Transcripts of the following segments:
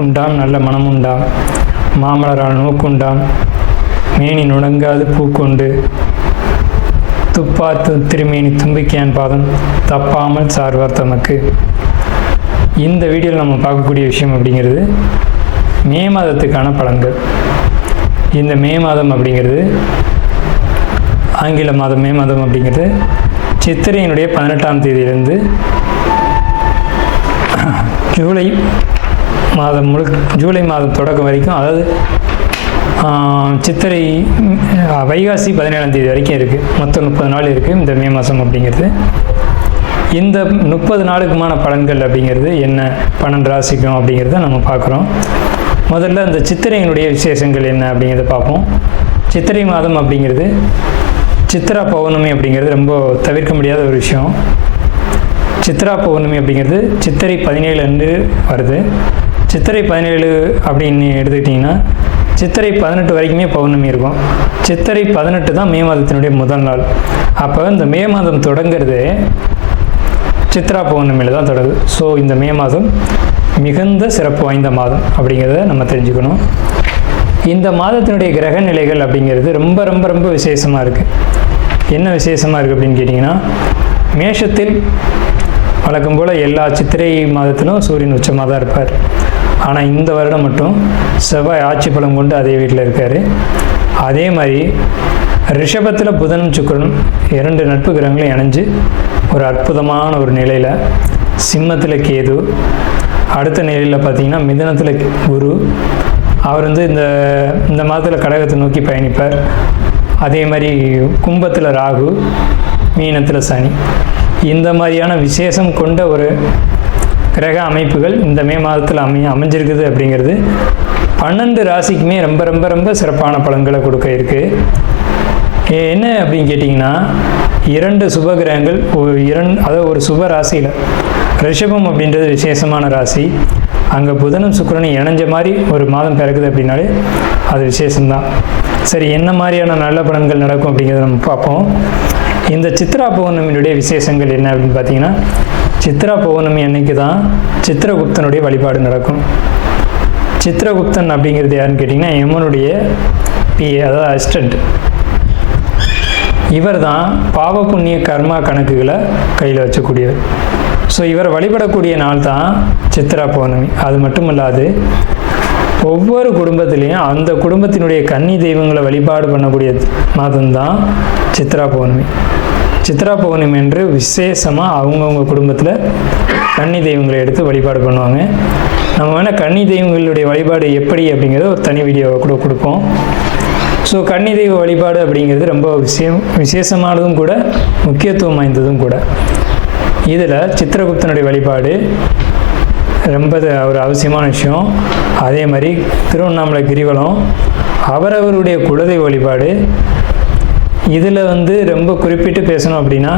நாக்குண்டாம் நல்ல மனமுண்டாம், மாமலரால் நோக்குண்டாம், மேனி நுடங்காது பூக்கொண்டு, துப்பாத்து திருமேனி தும்பிக்கையான் பாதம் தப்பாமல் சார்வார் தமக்கு. இந்த வீடியோவில் நம்ம பார்க்கக்கூடிய விஷயம் அப்படிங்கிறது மே மாதத்துக்கான பலன்கள். இந்த மே மாதம் அப்படிங்கிறது ஆங்கில மாதம். மே மாதம் அப்படிங்கிறது சித்திரையினுடைய 18ஆம் தேதியிலிருந்து ஜூலை மாதம் தொடக்கம் வரைக்கும், அதாவது சித்திரை வைகாசி 17ஆம் தேதி வரைக்கும் இருக்குது. மொத்தம் 30 நாள் இருக்குது இந்த மே மாதம் அப்படிங்கிறது. இந்த 30 நாளுக்குமான பலன்கள் அப்படிங்கிறது என்ன, 12 ராசிக்கும் அப்படிங்கிறத நம்ம பார்க்குறோம். முதல்ல இந்த சித்திரையினுடைய விசேஷங்கள் என்ன அப்படிங்கிறத பார்ப்போம். சித்திரை மாதம் அப்படிங்கிறது சித்ரா பௌர்ணமி அப்படிங்கிறது ரொம்ப தவிர்க்க முடியாத ஒரு விஷயம். சித்ரா பௌர்ணமி அப்படிங்கிறது சித்திரை 17 அன்று வருது. சித்திரை 17 அப்படின்னு எடுத்துக்கிட்டிங்கன்னா சித்திரை 18 வரைக்குமே பௌர்ணமி இருக்கும். சித்திரை 18 தான் மே மாதத்தினுடைய முதல் நாள். அப்போ இந்த மே மாதம் தொடங்கிறது சித்ரா பௌர்ணமியில் தான் தொடங்குது. ஸோ இந்த மே மாதம் மிகுந்த சிறப்பு வாய்ந்த மாதம் அப்படிங்கிறத நம்ம தெரிஞ்சுக்கணும். இந்த மாதத்தினுடைய கிரக நிலைகள் அப்படிங்கிறது ரொம்ப ரொம்ப ரொம்ப விசேஷமாக இருக்குது. என்ன விசேஷமாக இருக்குது அப்படின்னு கேட்டிங்கன்னா, மேஷத்தில் வழக்கம் போல் எல்லா சித்திரை மாதத்திலும் சூரியன் உச்சமாக தான் இருப்பார். ஆனால் இந்த வருடம் மட்டும் செவ்வாய் ஆட்சி பலம் கொண்டு அதே வீட்டில் இருக்கார். அதே மாதிரி ரிஷபத்தில் புதனும் சுக்கிரனும் 2 நட்பு கிரகங்களும் இணைஞ்சு ஒரு அற்புதமான ஒரு நிலையில், சிம்மத்தில் கேது, அடுத்த நிலையில் பார்த்திங்கன்னா மிதுனத்தில் குரு, அவர் இந்த மாதத்தில் கடகத்தை நோக்கி பயணிப்பார். அதே மாதிரி கும்பத்தில் ராகு, மீனத்தில் சனி. இந்த மாதிரியான விசேஷம் கொண்ட ஒரு கிரக அமைப்புகள் இந்த மே மாதத்தில் அமைஞ்சிருக்குது அப்படிங்கிறது 12 ராசிக்குமே ரொம்ப ரொம்ப ரொம்ப சிறப்பான பலன்களை கொடுக்க இருக்குது. என்ன அப்படின்னு கேட்டிங்கன்னா, 2 சுப கிரகங்கள் அதாவது ஒரு சுப ராசியில், ரிஷபம் அப்படின்றது விசேஷமான ராசி, அங்கே புதனும் சுக்கிரனும் இணைஞ்ச மாதிரி ஒரு மாதம் பிறக்குது அப்படின்னாலே அது விசேஷம்தான். சரி, என்ன மாதிரியான நல்ல பலன்கள் நடக்கும் அப்படிங்கிறத நம்ம பார்ப்போம். இந்த சித்ரா பௌர்ணமியினுடைய விசேஷங்கள் என்ன அப்படின்னு பார்த்தீங்கன்னா, சித்ரா பௌர்ணமி அன்னைக்கு தான் சித்திரகுப்தனுடைய வழிபாடு நடக்கும். சித்திரகுப்தன் அப்படிங்கிறது யாருன்னு கேட்டிங்கன்னா, யமனுடைய பிஏ, அதாவது அசிஸ்டண்ட். இவர் தான் பாவ புண்ணிய கர்மா கணக்குகளை கையில் வச்சக்கூடியவர். ஸோ இவரை வழிபடக்கூடிய நாள் தான் சித்ரா பௌர்ணமி. அது மட்டும் இல்லாது ஒவ்வொரு குடும்பத்திலையும் அந்த குடும்பத்தினுடைய கன்னி தெய்வங்களை வழிபாடு பண்ணக்கூடிய மாதம்தான் சித்ரா பௌர்ணமி. சித்ரா பௌர்ணமி என்று விசேஷமாக அவங்கவுங்க குடும்பத்தில் கன்னி தெய்வங்களை எடுத்து வழிபாடு பண்ணுவாங்க. நம்ம வேணால் கன்னி தெய்வங்களுடைய வழிபாடு எப்படி அப்படிங்கிறது ஒரு தனி வீடியோவை கூட கொடுப்போம். ஸோ கன்னி தெய்வ வழிபாடு அப்படிங்கிறது ரொம்ப விசேஷமானதும் கூட, முக்கியத்துவம் வாய்ந்ததும் கூட. இதில் சித்திரகுப்தனுடைய வழிபாடு ரொம்ப ஒரு அவசியமான விஷயம். அதே மாதிரி திருவண்ணாமலை கிரிவலம், அவரவருடைய குலதெய்வ வழிபாடு. இதில் ரொம்ப குறிப்பிட்டு பேசணும் அப்படின்னா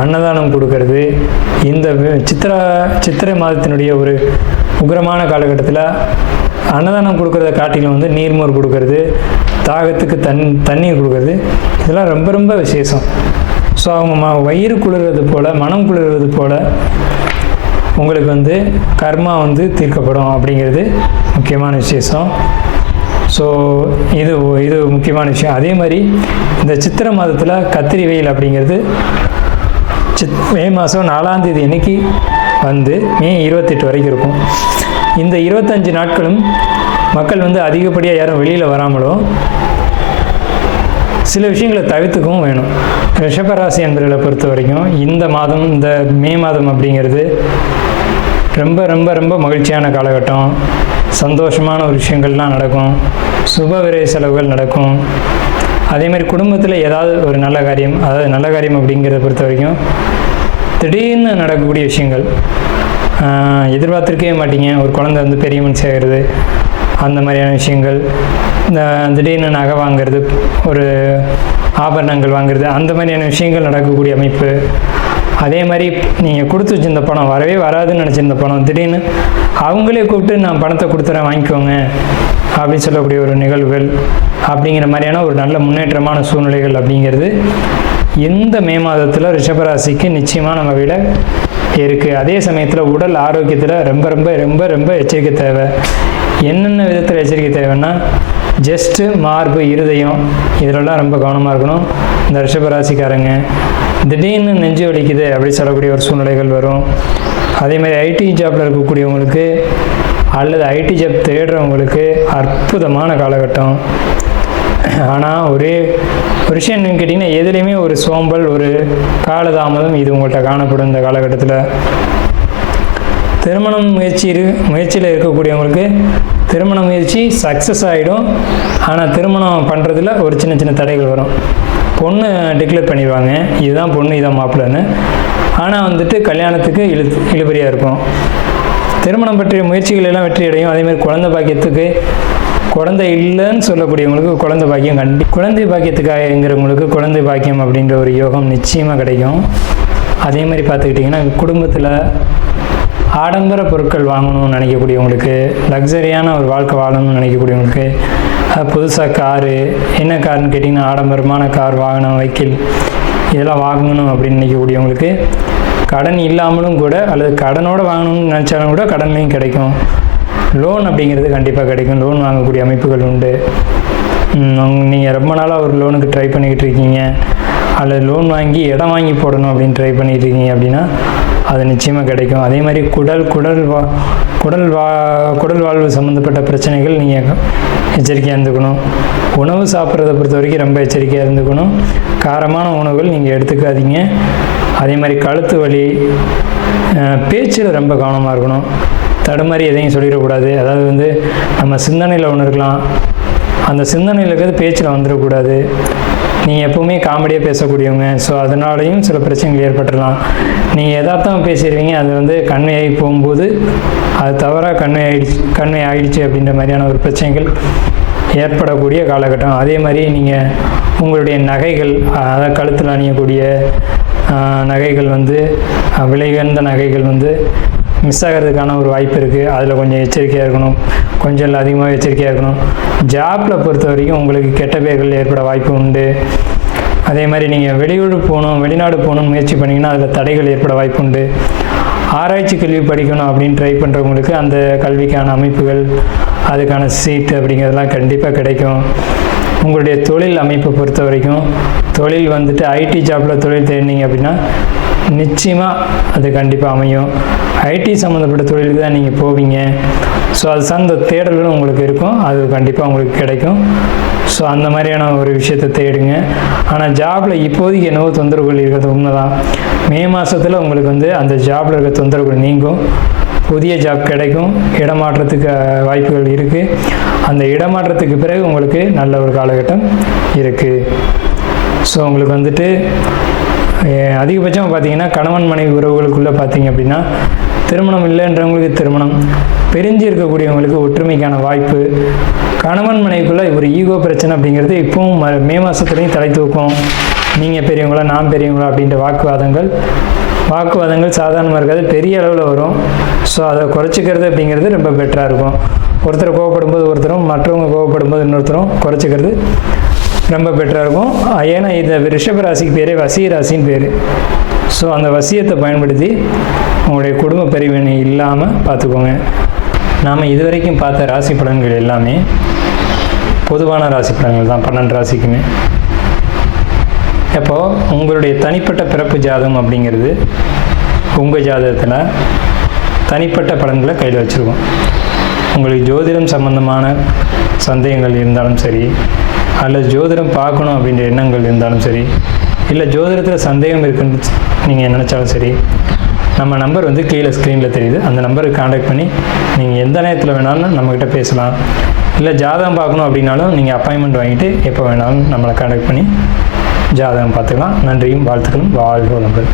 அன்னதானம் கொடுக்கறது. இந்த சித்திரை மாதத்தினுடைய ஒரு உக்கிரமான காலகட்டத்தில் அன்னதானம் கொடுக்கறத காட்டிலும் நீர்மோர் கொடுக்கறது, தாகத்துக்கு தண்ணீர் கொடுக்கறது, இதெல்லாம் ரொம்ப ரொம்ப விசேஷம். ஸோ அவங்க வயிறு குளிர்றது போல், மனம் குளிர்றது போல் உங்களுக்கு கர்மா தீர்க்கப்படும் அப்படிங்கிறது முக்கியமான விசேஷம். ஸோ இது முக்கியமான விஷயம். அதே மாதிரி இந்த சித்திரை மாதத்தில் கத்திரி வெயில் அப்படிங்கிறது மே மாதம் 4ஆம் தேதி அன்னைக்கு மே 28 வரைக்கும் இருக்கும். இந்த 25 நாட்களும் மக்கள் அதிகப்படியாக யாரும் வெளியில் வராமலும் சில விஷயங்களை தவிர்த்துக்கவும் வேணும். ரிஷபராசி என்பவர்களை பொறுத்த வரைக்கும் இந்த மாதம், இந்த மே மாதம் அப்படிங்கிறது ரொம்ப ரொம்ப ரொம்ப மகிழ்ச்சியான காலகட்டம். சந்தோஷமான ஒரு விஷயங்கள்லாம் நடக்கும், சுப விரை செலவுகள் நடக்கும். அதேமாதிரி குடும்பத்தில் ஏதாவது ஒரு நல்ல காரியம், அதாவது நல்ல காரியம் அப்படிங்கிறத பொறுத்த வரைக்கும் திடீர்னு நடக்கக்கூடிய விஷயங்கள், எதிர்பார்த்துருக்கவே மாட்டீங்க. ஒரு குழந்தை பெரிய மனுஷன் ஆகிறது, அந்த மாதிரியான விஷயங்கள், இந்த திடீர்னு நகை வாங்கிறது, ஒரு ஆபரணங்கள் வாங்கிறது, அந்த மாதிரியான விஷயங்கள் நடக்கக்கூடிய அமைப்பு. அதே மாதிரி நீங்கள் கொடுத்து வச்சிருந்த பணம் வரவே வராதுன்னு நினச்சிருந்த பணம் திடீர்னு அவங்களே கூப்பிட்டு நான் பணத்தை கொடுத்துறேன் வாங்கிக்கோங்க அப்படின்னு சொல்லக்கூடிய ஒரு நிகழ்வுகள், அப்படிங்கிற மாதிரியான ஒரு நல்ல முன்னேற்றமான சூழ்நிலைகள் அப்படிங்கிறது இந்த மே மாதத்தில் ரிஷபராசிக்கு நிச்சயமான வகையில் இருக்குது. அதே சமயத்தில் உடல் ஆரோக்கியத்தில் ரொம்ப ரொம்ப ரொம்ப ரொம்ப எச்சரிக்கை தேவை. என்னென்ன விதத்தில் எச்சரிக்கை தேவைன்னா, ஜஸ்ட்டு மார்பு, இருதயம் இதிலெல்லாம் ரொம்ப கவனமாக இருக்கணும். இந்த ரிஷபராசிக்காரங்க திடீர்னு நெஞ்சு வலிக்குது அப்படி சொல்லக்கூடிய ஒரு சூழ்நிலைகள் வரும். அதேமாதிரி ஐடி ஜாப்பில் இருக்கக்கூடியவங்களுக்கு அல்லது ஐடி ஜாப் தேடுறவங்களுக்கு அற்புதமான காலகட்டம். ஆனால் ஒரு விஷயம் என்னன்னு கேட்டிங்கன்னா, எதுலேயுமே ஒரு சோம்பல், ஒரு காலதாமதம் இது உங்கள்கிட்ட காணப்படும். இந்த காலகட்டத்தில் திருமணம் முயற்சியில் இருக்கக்கூடியவங்களுக்கு திருமண முயற்சி சக்ஸஸ் ஆகிடும். ஆனால் திருமணம் பண்ணுறதுல ஒரு சின்ன சின்ன தடைகள் வரும். பொண்ணு டிக்ளேர் பண்ணிடுவாங்க, இதுதான் பொண்ணு இதான் மாப்பிள்ளைன்னு. ஆனால் வந்துட்டு கல்யாணத்துக்கு இழுபறியாக இருக்கும். திருமணம் பற்றிய முயற்சிகள் எல்லாம் வெற்றி அடையும். அதேமாதிரி குழந்தை பாக்கியத்துக்கு, குழந்தை இல்லைன்னு சொல்லக்கூடியவங்களுக்கு குழந்தை பாக்கியம் குழந்தை பாக்கியத்துக்காகங்கிறவங்களுக்கு குழந்தை பாக்கியம் அப்படின்ற ஒரு யோகம் நிச்சயமாக கிடைக்கும். அதே மாதிரி பார்த்துக்கிட்டிங்கன்னா, குடும்பத்தில் ஆடம்பர பொருட்கள் வாங்கணும்னு நினைக்கக்கூடியவங்களுக்கு, லக்ஸரியான ஒரு வாழ்க்கை வாழணும்னு நினைக்கக்கூடியவங்களுக்கு, புதுசாக காரு, என்ன காருன்னு கேட்டிங்கன்னா ஆடம்பரமான கார், வாகனம், வெஹிக்கிள் இதெல்லாம் வாங்கணும் அப்படின்னு நினைக்கக்கூடியவங்களுக்கு, கடன் இல்லாமலும் கூட அல்லது கடனோடு வாங்கணும்னு நினச்சாலும் கூட கடன்லையும் கிடைக்கும். லோன் அப்படிங்கிறது கண்டிப்பாக கிடைக்கும். லோன் வாங்கக்கூடிய அமைப்புகள் உண்டு. நீங்கள் ரொம்ப நாளாக ஒரு லோனுக்கு ட்ரை பண்ணிக்கிட்டு இருக்கீங்க, அல்லது லோன் வாங்கி இடம் வாங்கி போடணும் அப்படின்னு ட்ரை பண்ணிகிட்டு இருக்கீங்க அப்படின்னா அது நிச்சயமாக கிடைக்கும். அதே மாதிரி குடல் வாழ்வு சம்மந்தப்பட்ட பிரச்சனைகள் நீங்கள் எச்சரிக்கையாக இருந்துக்கணும். உணவு சாப்பிட்றத பொறுத்த வரைக்கும் ரொம்ப எச்சரிக்கையாக இருந்துக்கணும். காரமான உணவுகள் நீங்கள் எடுத்துக்காதீங்க. அதே மாதிரி கழுத்து வலி, பேச்சில் ரொம்ப கவனமாக இருக்கணும். தடுமாறி எதையும் சொல்லிடக்கூடாது. அதாவது நம்ம சிந்தனையில் ஒன்று இருக்கலாம், அந்த சிந்தனையில் இருக்கிறது பேச்சில் வந்துடக்கூடாது. நீங்கள் எப்போவுமே காமெடியாக பேசக்கூடியவங்க, ஸோ அதனாலையும் சில பிரச்சனைகள் ஏற்பட்டுடலாம். நீங்கள் யதார்த்தமாக பேசிடுவீங்க, அது கண்மையாகி போகும்போது அது தவறாக கண்மை ஆகிடுச்சு அப்படின்ற மாதிரியான ஒரு பிரச்சனைகள் ஏற்படக்கூடிய காலகட்டம். அதே மாதிரி நீங்கள் உங்களுடைய நகைகள், அதாவது கழுத்தில் அணியக்கூடிய நகைகள் விலை உயர்ந்த நகைகள் மிஸ் ஆகிறதுக்கான ஒரு வாய்ப்பு இருக்குது. அதில் கொஞ்சம் எச்சரிக்கையாக இருக்கணும். கொஞ்சம் இல்லை அதிகமாக எச்சரிக்கையாக இருக்கணும். ஜாப்பில் பொறுத்த வரைக்கும் உங்களுக்கு கெட்ட பேர்கள் ஏற்பட வாய்ப்பு உண்டு. அதே மாதிரி நீங்கள் வெளிநாடு போகணும்னு முயற்சி பண்ணிங்கன்னா அதில் தடைகள் ஏற்பட வாய்ப்பு உண்டு. ஆராய்ச்சி கல்வி படிக்கணும் அப்படின்னு ட்ரை பண்ணுறவங்களுக்கு அந்த கல்விக்கான அமைப்புகள், அதுக்கான சீட்டு அப்படிங்கிறதெல்லாம் கண்டிப்பாக கிடைக்கும். உங்களுடைய தொழில் அமைப்பை பொறுத்த வரைக்கும் தொழில் ஐடி ஜாப்பில் தொழில் தேடினீங்க அப்படின்னா நிச்சயமாக அது கண்டிப்பாக அமையும். ஐடி சம்மந்தப்பட்ட தொழிலுக்கு தான் நீங்கள் போவீங்க. ஸோ அது சார்ந்த தேடல்களும் உங்களுக்கு இருக்கும், அது கண்டிப்பாக உங்களுக்கு கிடைக்கும். ஸோ அந்த மாதிரியான ஒரு விஷயத்தை தேடுங்க. ஆனால் ஜாபில் இப்போதைக்கு என்னவோ தொந்தரவுகள் இருக்கிறது உண்மைதான். மே மாதத்தில் உங்களுக்கு அந்த ஜாபில் இருக்க தொந்தரவுகள் நீங்கும். புதிய ஜாப் கிடைக்கும். இடமாற்றத்துக்கு வாய்ப்புகள் இருக்குது. அந்த இடமாற்றத்துக்கு பிறகு உங்களுக்கு நல்ல ஒரு காலகட்டம் இருக்குது. ஸோ உங்களுக்கு அதிகபட்சம் பார்த்தீங்கன்னா கணவன் மனைவி உறவுகளுக்குள்ளே பார்த்தீங்க அப்படின்னா திருமணம் இல்லைன்றவங்களுக்கு திருமணம், பிரிஞ்சு இருக்கக்கூடியவங்களுக்கு ஒற்றுமைக்கான வாய்ப்பு. கணவன் மனைவிக்குள்ளே ஒரு ஈகோ பிரச்சனை அப்படிங்கிறது இப்போவும் மே மாதத்துலேயும் தலை தூக்கும். நீங்கள் பெரியவங்களா நான் பெரியவங்களா அப்படின்ற வாக்குவாதங்கள் சாதாரணமாக இருக்காது, பெரிய அளவில் வரும். ஸோ அதை குறைச்சிக்கிறது அப்படிங்கிறது ரொம்ப பெட்டராக இருக்கும். ஒருத்தர் கோவப்படும்போது ஒருத்தரும், மற்றவங்க கோவப்படும்போது இன்னொருத்தரும் குறைச்சிக்கிறது ரொம்ப பெட்டராக இருக்கும். ஏன்னா இந்த ரிஷப ராசிக்கு பேரே வசிய ராசின்னு பேர். ஸோ அந்த வசியத்தை பயன்படுத்தி உங்களுடைய குடும்ப பிரிவினை இல்லாமல் பார்த்துக்கோங்க. நாம் இதுவரைக்கும் பார்த்த ராசி பலன்கள் எல்லாமே பொதுவான ராசி பலன்கள் தான், 12 ராசிக்குமே. அப்போது உங்களுடைய தனிப்பட்ட பிறப்பு ஜாதகம் அப்படிங்கிறது உங்கள் ஜாதகத்தில் தனிப்பட்ட பலன்களை கையில் வச்சுருக்கோம். உங்களுக்கு ஜோதிடம் சம்பந்தமான சந்தேகங்கள் இருந்தாலும் சரி, அல்லது ஜோதிடம் பார்க்கணும் அப்படின்ற எண்ணங்கள் இருந்தாலும் சரி, இல்லை ஜோதிடத்தில் சந்தேகம் இருக்குன்னு நீங்கள் நினச்சாலும் சரி, நம்ம நம்பர் கீழே ஸ்க்ரீனில் தெரியுது. அந்த நம்பருக்கு காண்டாக்ட் பண்ணி நீங்கள் எந்த நேரத்தில் வேணாலும் நம்மக்கிட்ட பேசலாம். இல்லை ஜாதகம் பார்க்கணும் அப்படின்னாலும் நீங்கள் அப்பாயின்மெண்ட் வாங்கிட்டு எப்போ வேணாலும் நம்மளை காண்டாக்ட் பண்ணி ஜாதகம் பார்த்துக்கலாம். நன்றியும் வாழ்த்துக்களும். வாழ்க வளமுடன்.